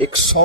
100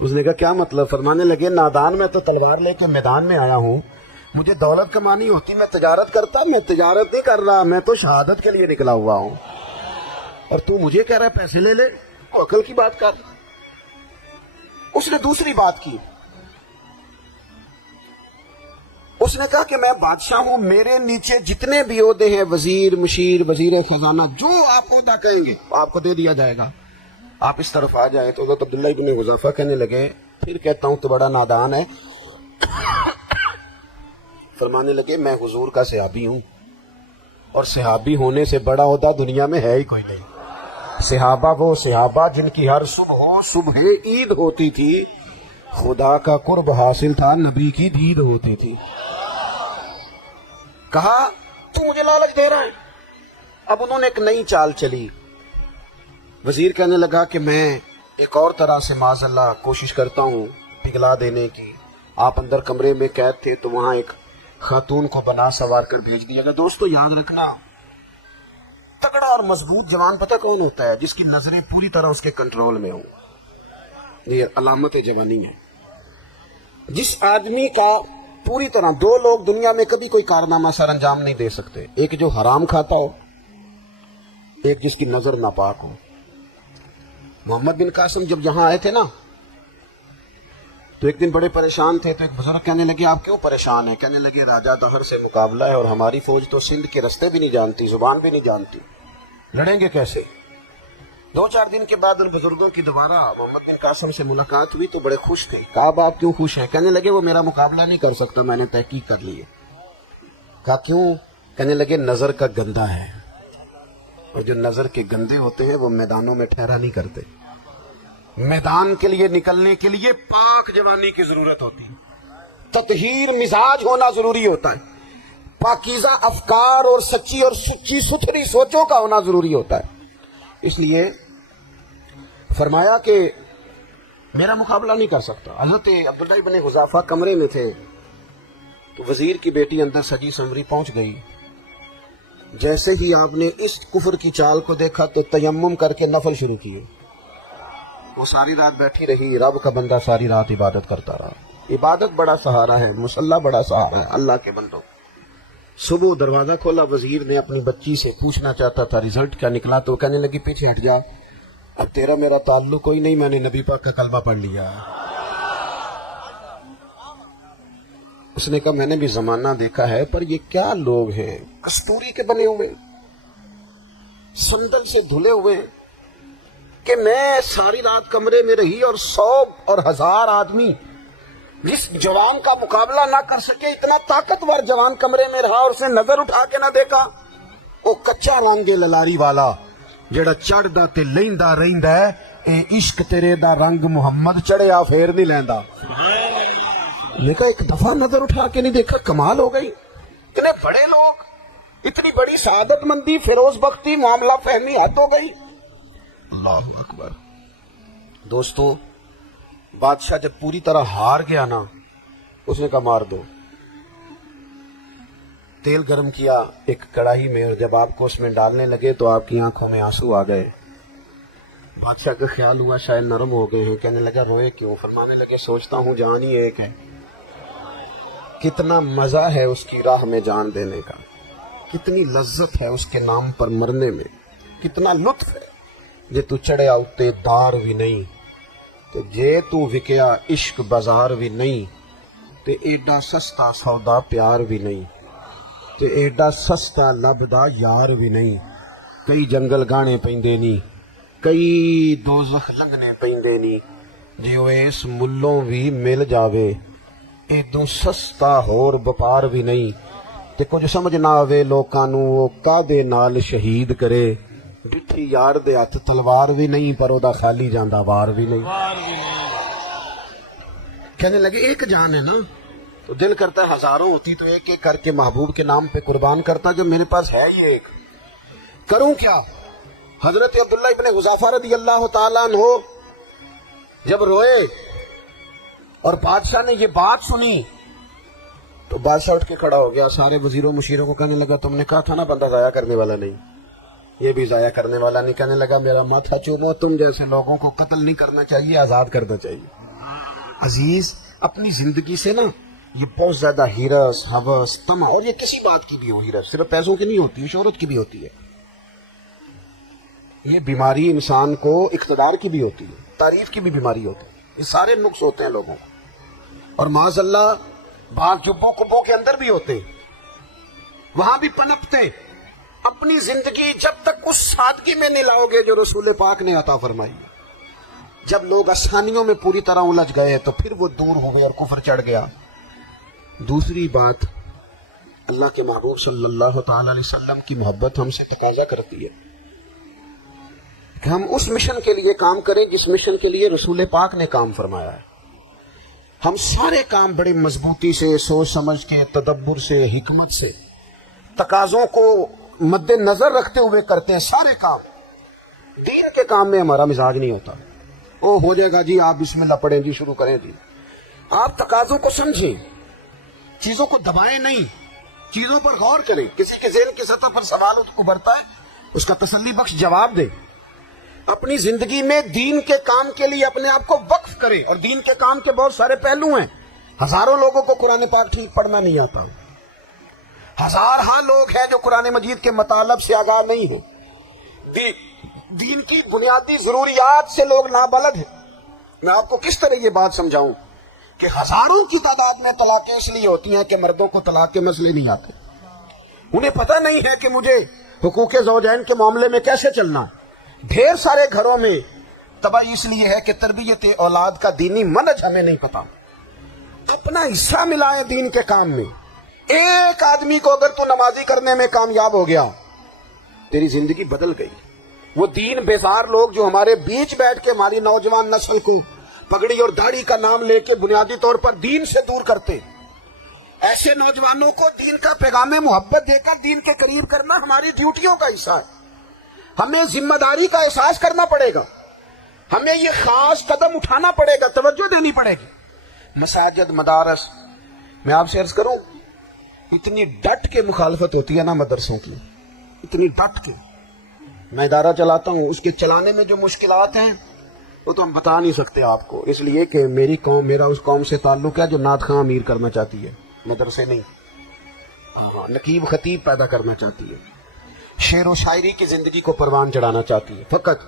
اس نے کہا کیا مطلب؟ فرمانے لگے نادان میں تو تلوار لے کے میدان میں آیا ہوں، مجھے دولت کمانی ہوتی میں تجارت کرتا، میں تجارت نہیں کر رہا، میں تو شہادت کے لیے نکلا ہوا ہوں، اور تو مجھے کہہ رہا ہے پیسے لے لے، تو عقل کی بات کر۔ اس نے دوسری بات کی، اس نے کہا کہ میں بادشاہ ہوں، میرے نیچے جتنے بھی عہدے ہیں، وزیر، مشیر، وزیر خزانہ، جو آپ عہدہ کہیں گے آپ کو دے دیا جائے گا، آپ اس طرف آ جائیں۔ تو حضرت عبداللہ ابن حذیفہ کہنے لگے پھر کہتا ہوں تو بڑا نادان ہے۔ فرمانے لگے میں حضور کا صحابی ہوں، اور صحابی ہونے سے بڑا عہدہ دنیا میں ہے ہی کوئی نہیں۔ صحابہ وہ صحابہ جن کی ہر صبح عید ہوتی تھی، خدا کا قرب حاصل تھا، نبی کی دید ہوتی تھی۔ کہا تو مجھے لالچ دے رہا ہے۔ اب انہوں نے ایک نئی چال چلی۔ وزیر کہنے لگا کہ میں ایک اور طرح سے معاذ اللہ کوشش کرتا ہوں پگھلا دینے کی۔ آپ اندر کمرے میں قید تھے تو وہاں ایک خاتون کو بنا سوار کر بھیج دیا گیا۔ دوستو یاد رکھنا، تگڑا اور مضبوط جوان پتہ کون ہوتا ہے؟ جس کی نظریں پوری طرح اس کے کنٹرول میں ہوں۔ یہ علامت جوانی ہے۔ جس آدمی کا پوری طرح، دو لوگ دنیا میں کبھی کوئی کارنامہ سر انجام نہیں دے سکتے، ایک جو حرام کھاتا ہو، ایک جس کی نظر ناپاک ہو۔ محمد بن قاسم جب یہاں آئے تھے نا تو ایک دن بڑے پریشان تھے، تو ایک بزرگ کہنے لگے آپ کیوں پریشان ہیں؟ کہنے لگے راجہ دہر سے مقابلہ ہے، اور ہماری فوج تو سندھ کے رستے بھی نہیں جانتی، زبان بھی نہیں جانتی، لڑیں گے کیسے؟ 2-4 دن کے بعد ان بزرگوں کی دوبارہ محمد بن قاسم سے ملاقات ہوئی تو بڑے خوش تھے۔ کہا آپ کیوں خوش ہیں؟ کہنے لگے وہ میرا مقابلہ نہیں کر سکتا، میں نے تحقیق کر لی ہے۔ کہا کیوں؟ کہنے لگے نظر کا گندہ ہے، اور جو نظر کے گندے ہوتے ہیں وہ میدانوں میں ٹھہرا نہیں کرتے۔ میدان کے لیے نکلنے کے لیے پاک جوانی کی ضرورت ہوتی ہے، تطہیر مزاج ہونا ضروری ہوتا ہے، پاکیزہ افکار اور سچی ستھری سوچوں کا ہونا ضروری ہوتا ہے۔ اس لیے فرمایا کہ میرا مقابلہ نہیں کر سکتا۔ حضرت عبداللہ ابن حذیفہ کمرے میں تھے تو وزیر کی بیٹی اندر سجی سنوری پہنچ گئی۔ جیسے ہی آپ نے اس کفر کی چال کو دیکھا تو تیمم کر کے نفل شروع کیے۔ وہ ساری رات بیٹھی رہی، رب کا بندہ ساری رات عبادت کرتا رہا۔ عبادت بڑا سہارا ہے، مصلی بڑا سہارا ہے اللہ کے بندوں۔ صبح دروازہ کھولا، وزیر نے اپنی بچی سے پوچھنا چاہتا تھا رزلٹ کیا نکلا، تو کہنے لگی پیچھے ہٹ جا، اب تیرا میرا تعلق کوئی نہیں، میں نے نبی پاک کا کلمہ پڑھ لیا۔ اس نے کہا میں نے بھی زمانہ دیکھا ہے، پر یہ کیا لوگ ہیں، کستوری کے بنے ہوئے، سندل سے دھلے ہوئے، کہ میں ساری رات کمرے میں رہی اور 100 اور 1000 آدمی جس جوان کا مقابلہ نہ کر سکے، اتنا طاقتور جوان کمرے میں رہا اور اسے نظر اٹھا کے نہ دیکھا۔ وہ کچا رنگ للاری والا جڑا چڑھدا تے لیندا رہندا ہے، اے عشق تیرے دا رنگ محمد چڑھیا پھر نہیں لیندا۔ نے کہا ایک دفعہ نظر اٹھا کے نہیں دیکھا، کمال ہو گئی۔ اتنے بڑے لوگ، اتنی بڑی سعادت مندی، فیروز بختی، معاملہ فہمی حد ہو گئی۔ اللہ اکبر۔ دوستو بادشاہ جب پوری طرح ہار گیا نا، اس نے کہا مار دو۔ تیل گرم کیا ایک کڑاہی میں، اور جب آپ کو اس میں ڈالنے لگے تو آپ کی آنکھوں میں آنسو آ گئے۔ بادشاہ کا خیال ہوا شاید نرم ہو گئے ہیں، کہنے لگا روئے کیوں؟ فرمانے لگے سوچتا ہوں جان ہی ایک ہے، کتنا مزہ ہے اس کی راہ میں جان دینے کا، کتنی لذت ہے اس کے نام پر مرنے میں، کتنا لطف ہے۔ جے تو چڑھیا اتے دار بھی نہیں، تو جے تو وکیا عشق بازار بھی نہیں، تے ایڈا سستا سودا پیار بھی نہیں، تے ایڈا سستا لبدا یار بھی نہیں۔ کئی جنگل گانے پیندے نہیں، کئی دوزخ لنگنے پیندے نہیں، جے وہ اس ملوں بھی مل جاوے، ایدوں سستا ہور بپار بھی نہیں۔ تے کچھ سمجھ نہ آوے لوکاں نوں وہ کادے نال شہید کرے، ڈٹھی یار دے ہاتھ تلوار بھی نہیں، پر او دا خالی جاندا وار بھی نہیں۔ کہنے لگے ایک جان ہے نا، تو دل کرتا ہے ہزاروں ہوتی تو ایک ایک کر کے محبوب کے نام پہ قربان کرتا، جب میرے پاس ہے یہ ایک، کروں کیا؟ حضرت عبداللہ ابن حذیفہ رضی اللہ تعالیٰ عنہ جب روئے اور بادشاہ نے یہ بات سنی تو بادشاہ اٹھ کے کھڑا ہو گیا، سارے وزیروں مشیروں کو کہنے لگا تم نے کہا تھا نا بندہ ضائع کرنے والا نہیں، یہ بھی ضائع کرنے والا نہیں۔ کہنے لگا میرا ماتھا چومو، تم جیسے لوگوں کو قتل نہیں کرنا چاہیے، آزاد کرنا چاہیے۔ عزیز اپنی زندگی سے نا یہ بہت زیادہ ہرس ہوس طمع، اور یہ کسی بات کی بھی ہو، ہرس صرف پیسوں کی نہیں ہوتی ہے، شہرت کی بھی ہوتی ہے، یہ بیماری انسان کو اقتدار کی بھی ہوتی ہے، تعریف کی بھی بیماری ہوتی ہے، یہ سارے نقص ہوتے ہیں لوگوں کو، اور معاذ اللہ بعض جبوں کبوں کے اندر بھی ہوتے ہیں، وہاں بھی پنپتے ہیں۔ اپنی زندگی جب تک اس سادگی میں نہیں لاؤ گے جو رسول پاک نے عطا فرمائی، جب لوگ آسانیوں میں پوری طرح الجھ گئے تو پھر وہ دور ہو گئے اور کفر چڑھ گیا۔ دوسری بات، اللہ کے محبوب صلی اللہ تعالی علیہ وسلم کی محبت ہم سے تقاضا کرتی ہے کہ ہم اس مشن کے لیے کام کریں جس مشن کے لیے رسول پاک نے کام فرمایا ہے۔ ہم سارے کام بڑی مضبوطی سے، سوچ سمجھ کے، تدبر سے، حکمت سے، تقاضوں کو مد نظر رکھتے ہوئے کرتے ہیں سارے کام۔ دین کے کام میں ہمارا مزاج نہیں ہوتا، وہ ہو جائے گا جی آپ بسم اللہ پڑھیں جی، شروع کریں جی۔ آپ تقاضوں کو سمجھیں، چیزوں کو دبائیں نہیں، چیزوں پر غور کریں۔ کسی کے ذہن کی سطح پر سوال ابھرتا ہے، اس کا تسلی بخش جواب دیں۔ اپنی زندگی میں دین کے کام کے لیے اپنے آپ کو وقف کریں، اور دین کے کام کے بہت سارے پہلو ہیں۔ ہزاروں لوگوں کو قرآن پاک ٹھیک پڑھنا نہیں آتا، ہزارہا لوگ ہیں جو قرآن مجید کے مطالب سے آگاہ نہیں ہیں، دین کی بنیادی ضروریات سے لوگ نابلد ہیں۔ میں آپ کو کس طرح یہ بات سمجھاؤں کہ ہزاروں کی تعداد میں طلاقیں اس لیے ہوتی ہیں کہ مردوں کو طلاق کے مسئلے نہیں آتے، انہیں پتہ نہیں ہے کہ مجھے حقوق زوجین کے معاملے میں کیسے چلنا ہے۔ ڈھیر سارے گھروں میں تباہی اس لیے ہے کہ تربیت اولاد کا دینی منہج ہمیں نہیں پتا۔ اپنا حصہ ملائے دین کے کام میں۔ ایک آدمی کو اگر تو نمازی کرنے میں کامیاب ہو گیا، تیری زندگی بدل گئی۔ وہ دین بیزار لوگ جو ہمارے بیچ بیٹھ کے ہماری نوجوان نسل کو پگڑی اور داڑھی کا نام لے کے بنیادی طور پر دین سے دور کرتے، ایسے نوجوانوں کو دین کا پیغام محبت دے کر دین کے قریب کرنا ہماری ڈیوٹیوں کا حصہ ہے۔ ہمیں ذمہ داری کا احساس کرنا پڑے گا، ہمیں یہ خاص قدم اٹھانا پڑے گا، توجہ دینی پڑے گی۔ مساجد، مدارس، میں آپ سے عرض کروں، اتنی ڈٹ کے مخالفت ہوتی ہے نا مدرسوں کی، اتنی ڈٹ کے۔ میں ادارہ چلاتا ہوں، اس کے چلانے میں جو مشکلات ہیں وہ تو ہم بتا نہیں سکتے آپ کو، اس لیے کہ میری قوم، میرا اس قوم سے تعلق ہے جو نعت خواں امیر کرنا چاہتی ہے، مدرسے نہیں، نقیب خطیب پیدا کرنا چاہتی ہے، شعر و شاعری کی زندگی کو پروان چڑھانا چاہتی ہے۔ فقط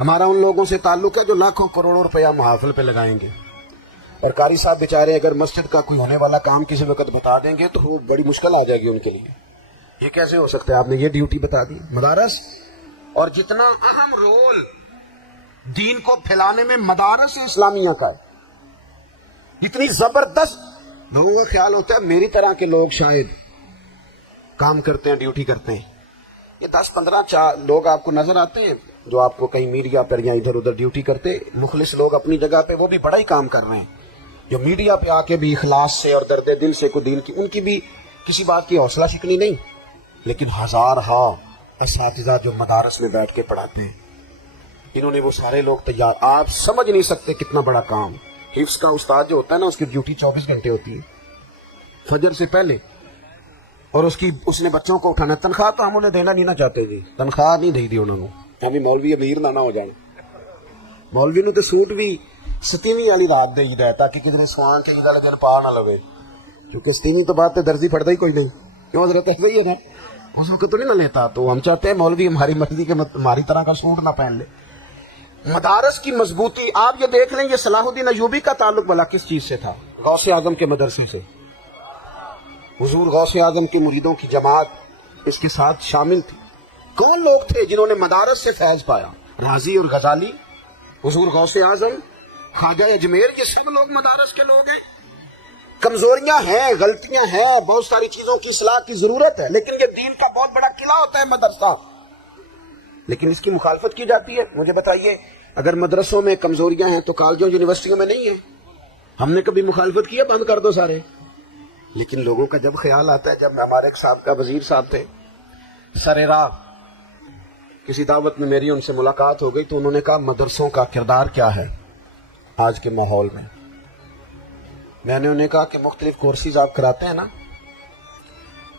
ہمارا ان لوگوں سے تعلق ہے جو لاکھوں کروڑوں روپیہ محافل پہ لگائیں گے، اور قاری صاحب بیچارے اگر مسجد کا کوئی ہونے والا کام کسی وقت بتا دیں گے تو وہ بڑی مشکل آ جائے گی ان کے لیے۔ یہ کیسے ہو سکتا ہے، آپ نے یہ ڈیوٹی بتا دی۔ مدارس، اور جتنا اہم رول دین کو پھیلانے میں مدارس اسلامیہ کا ہے، اتنی زبردست، لوگوں کا خیال ہوتا ہے میری طرح کے لوگ شاید کام کرتے ہیں، ڈیوٹی کرتے ہیں۔ یہ 10-15 لوگ آپ کو نظر آتے ہیں جو آپ کو کہیں میڈیا پر یا ادھر ادھر ڈیوٹی کرتے، مخلص لوگ اپنی جگہ پہ، وہ بھی بڑا ہی کام کر رہے ہیں، جو میڈیا پہ آ کے بھی اخلاص سے اور درد دل سے کو دین کی، ان کی بھی کسی بات کی حوصلہ شکنی نہیں، لیکن ہزارہا اساتذہ جو مدارس میں بیٹھ کے پڑھاتے ہیں، انہوں نے وہ سارے لوگ تیار، آپ سمجھ نہیں سکتے کتنا بڑا کام۔ حفظ کا استاد جو ہوتا ہے نا، اس کی ڈیوٹی 24 گھنٹے ہوتی ہے فجر سے پہلے، اور اس نے بچوں کو اٹھانا۔ تنخواہ تو ہم انہیں دینا نہیں نہ چاہتے جی، تنخواہ نہیں دی انہوں نے، ہمیں مولوی امیر نہ ہو جائیں، مولوی نو تو سوٹ بھی 27ویں والی رات دے ہے تاکہ کدھر سوان کے گل دن پا نہ لگے، کیونکہ 27ویں تو بعد درزی پڑتا ہی کوئی نہیں، کیوں حضرت ہے نا، اس وقت تو نہیں نہ لیتا، تو ہم چاہتے ہیں مولوی ہماری مرضی کے ہماری طرح کا سوٹ نہ پہن لے۔ مدارس کی مضبوطی، آپ یہ دیکھ لیں، یہ صلاح الدین ایوبی کا تعلق بلا کس چیز سے تھا؟ غوث اعظم کے مدرسے سے۔ حضور غوث اعظم کے مریدوں کی جماعت اس کے ساتھ شامل تھی۔ کون لوگ تھے جنہوں نے مدارس سے فیض پایا؟ رازی اور غزالی، حضور غوث اعظم، خواجہ اجمیر، یہ سب لوگ مدارس کے لوگ ہیں۔ کمزوریاں ہیں، غلطیاں ہیں، بہت ساری چیزوں کی اصلاح کی ضرورت ہے، لیکن یہ دین کا بہت بڑا قلعہ ہوتا ہے مدرسہ، لیکن اس کی مخالفت کی جاتی ہے۔ مجھے بتائیے، اگر مدرسوں میں کمزوریاں ہیں تو کالجوں یونیورسٹیوں میں نہیں ہیں؟ ہم نے کبھی مخالفت کی ہے بند کر دو سارے؟ لیکن لوگوں کا جب خیال آتا ہے، جب ہمارے ایک صاحب کا وزیر صاحب تھے، سر راہ کسی دعوت میں میری ان سے ملاقات ہو گئی تو انہوں نے کہا مدرسوں کا کردار کیا ہے آج کے ماحول میں؟ میں نے انہیں کہا کہ مختلف کورسز آپ کراتے ہیں نا،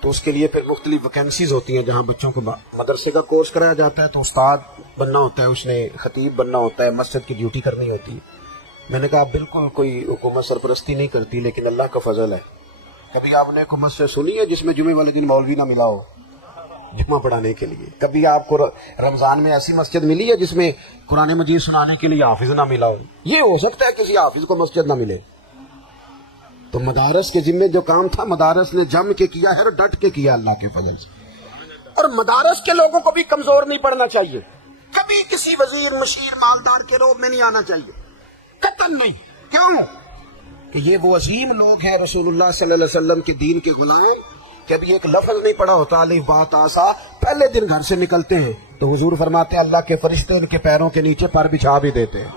تو اس کے لیے پھر مختلف ویکینسیز ہوتی ہیں جہاں بچوں کو مدرسے کا کورس کرایا جاتا ہے، تو استاد بننا ہوتا ہے، اس نے خطیب بننا ہوتا ہے، مسجد کی ڈیوٹی کرنی ہوتی ہے، میں نے کہا آپ بالکل کوئی حکومت سرپرستی نہیں کرتی، لیکن اللہ کا فضل ہے، کبھی آپ نے حکومت سے سنی ہے جس میں جمعے والے دن مولوی نہ ملا ہو جمعہ پڑھانے کے لیے؟ کبھی آپ کو رمضان میں ایسی مسجد ملی ہے جس میں قرآن مجید سنانے کے لیے حافظ نہ ملا ہو؟ یہ ہو سکتا ہے کسی حافظ کو مسجد نہ ملے؟ تو مدارس کے ذمے جو کام تھا مدارس نے جم کے کیا ہے اور ڈٹ کے کیا اللہ کے فضل سے۔ اور مدارس کے لوگوں کو بھی کمزور نہیں پڑنا چاہیے، کبھی کسی وزیر مشیر مالدار کے روب میں نہیں آنا چاہیے، قطعاً نہیں۔ کیوں کہ یہ وہ عظیم لوگ ہیں رسول اللہ صلی اللہ علیہ وسلم کے دین کے غلام، کہ ابھی ایک لفظ نہیں پڑا ہوتا الف با تا سا، پہلے دن گھر سے نکلتے ہیں تو حضور فرماتے ہیں اللہ کے فرشتے ان کے پیروں کے نیچے پر بچھا بھی دیتے ہیں،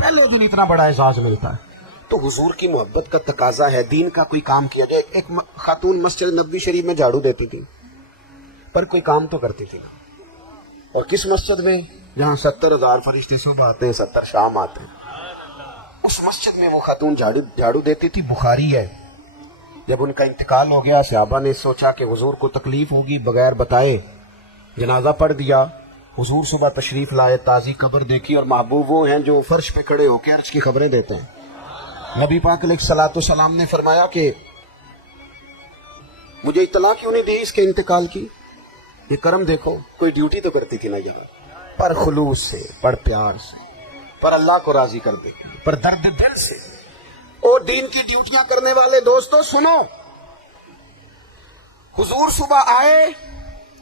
پہلے دن اتنا بڑا احساس ملتا ہے۔ تو حضور کی محبت کا تقاضا ہے، دین کا کوئی کام کیا جائے۔ ایک خاتون مسجد نبوی شریف میں جھاڑو دیتی تھی، پر کوئی کام تو کرتی تھی، اور کس مسجد میں؟ جہاں 70,000 فرشتے صبح آتے ہیں 70 شام آتے ہیں، اس مسجد میں وہ خاتون جھاڑو دیتی تھی۔ بخاری ہے، جب ان کا انتقال ہو گیا صحابہ نے سوچا کہ حضور کو تکلیف ہوگی، بغیر بتائے جنازہ پڑھ دیا۔ حضور صبح تشریف لائے، تازی قبر دیکھی، اور محبوب وہ ہیں جو فرش پہ کھڑے ہو کے عرش کی خبریں دیتے ہیں۔ نبی پاک علیہ الصلوۃ والسلام نے فرمایا کہ مجھے اطلاع کیوں نہیں دی اس کے انتقال کی؟ یہ کرم دیکھو، کوئی ڈیوٹی تو کرتی تھی نا یہاں، پر خلوص سے، پر پیار سے، پر اللہ کو راضی کر دے، پر درد دل سے۔ اور دین کی ڈیوٹیاں کرنے والے دوستو سنو، حضور صبح آئے،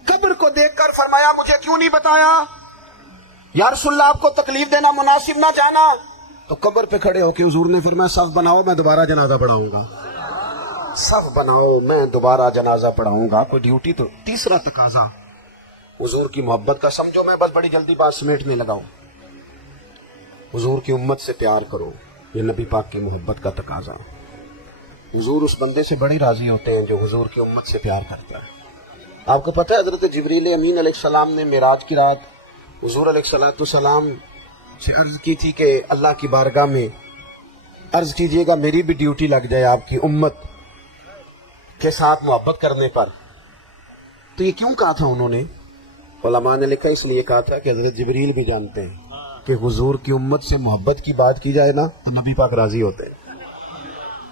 قبر کو دیکھ کر فرمایا مجھے کیوں نہیں بتایا؟ یا رسول اللہ آپ کو تکلیف دینا مناسب نہ جانا؟ تو قبر پہ کھڑے ہو کے حضور نے فرمایا صف بناؤ، میں دوبارہ جنازہ پڑھاؤں گا، صف بناؤ، میں دوبارہ جنازہ پڑھاؤں گا۔ کوئی ڈیوٹی تو۔ تیسرا تقاضا حضور کی محبت کا، سمجھو میں بس بڑی جلدی بات سمیٹنے لگا ہوں، حضور کی امت سے پیار کرو، یہ نبی پاک کی محبت کا تقاضا۔ حضور اس بندے سے بڑی راضی ہوتے ہیں جو حضور کی امت سے پیار کرتا ہے۔ آپ کو پتہ ہے حضرت جبریل امین علیہ السلام نے معراج کی رات حضور علیہ الصلوۃ والسلام سے عرض کی تھی کہ اللہ کی بارگاہ میں عرض کیجئے گا میری بھی ڈیوٹی لگ جائے آپ کی امت کے ساتھ محبت کرنے پر۔ تو یہ کیوں کہا تھا انہوں نے؟ علماء نے لکھا اس لیے کہا تھا کہ حضرت جبریل بھی جانتے ہیں کہ حضور کی امت سے محبت کی بات کی جائے نا تو نبی پاک راضی ہوتے ہیں۔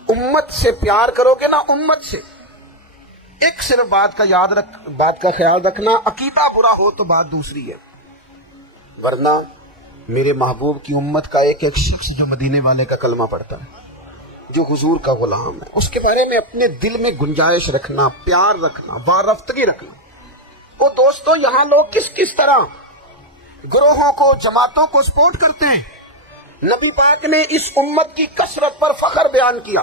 امت سے پیار کرو گے نا، امت سے ایک صرف بات کا خیال رکھنا، عقیدہ برا ہو تو بات دوسری ہے، ورنہ میرے محبوب کی امت کا ایک ایک شخص جو مدینے والے کا کلمہ پڑھتا ہے، جو حضور کا غلام ہے، اس کے بارے میں اپنے دل میں گنجائش رکھنا، پیار رکھنا، وارفتگی رکھنا۔ وہ دوستو یہاں لوگ کس طرح گروہوں کو، جماعتوں کو سپورٹ کرتے ہیں۔ نبی پاک نے اس امت کی کثرت پر فخر بیان کیا،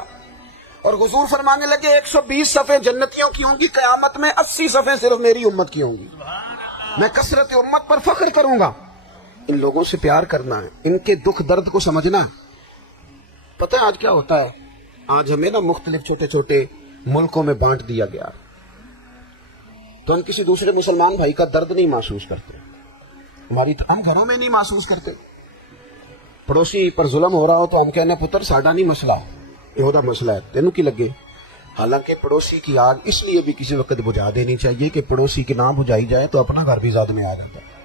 اور حضور فرمانے لگے 120 صفیں جنتیوں کی ہوں گی، قیامت میں 80 صفیں صرف میری امت کی ہوں گی۔ میں کثرت امت پر فخر کروں گا۔ ان لوگوں سے پیار کرنا ہے، ان کے دکھ درد کو سمجھنا ہے۔ پتہ ہے آج کیا ہوتا ہے؟ آج ہمیں نا مختلف چھوٹے چھوٹے ملکوں میں بانٹ دیا گیا، تو ہم کسی دوسرے مسلمان بھائی کا درد نہیں محسوس کرتے، ہم گھروں میں نہیں محسوس کرتے۔ پڑوسی پر ظلم ہو رہا ہو تو ہم کہنے پتر ساڈا نہیں مسئلہ، یہ دا مسئلہ ہے، تینوں کی لگے۔ حالانکہ پڑوسی کی آگ اس لیے بھی کسی وقت بجھا دینی چاہیے کہ پڑوسی کی نہ بجھائی جائے تو اپنا گھر بھی زاد میں آ جاتا ہے۔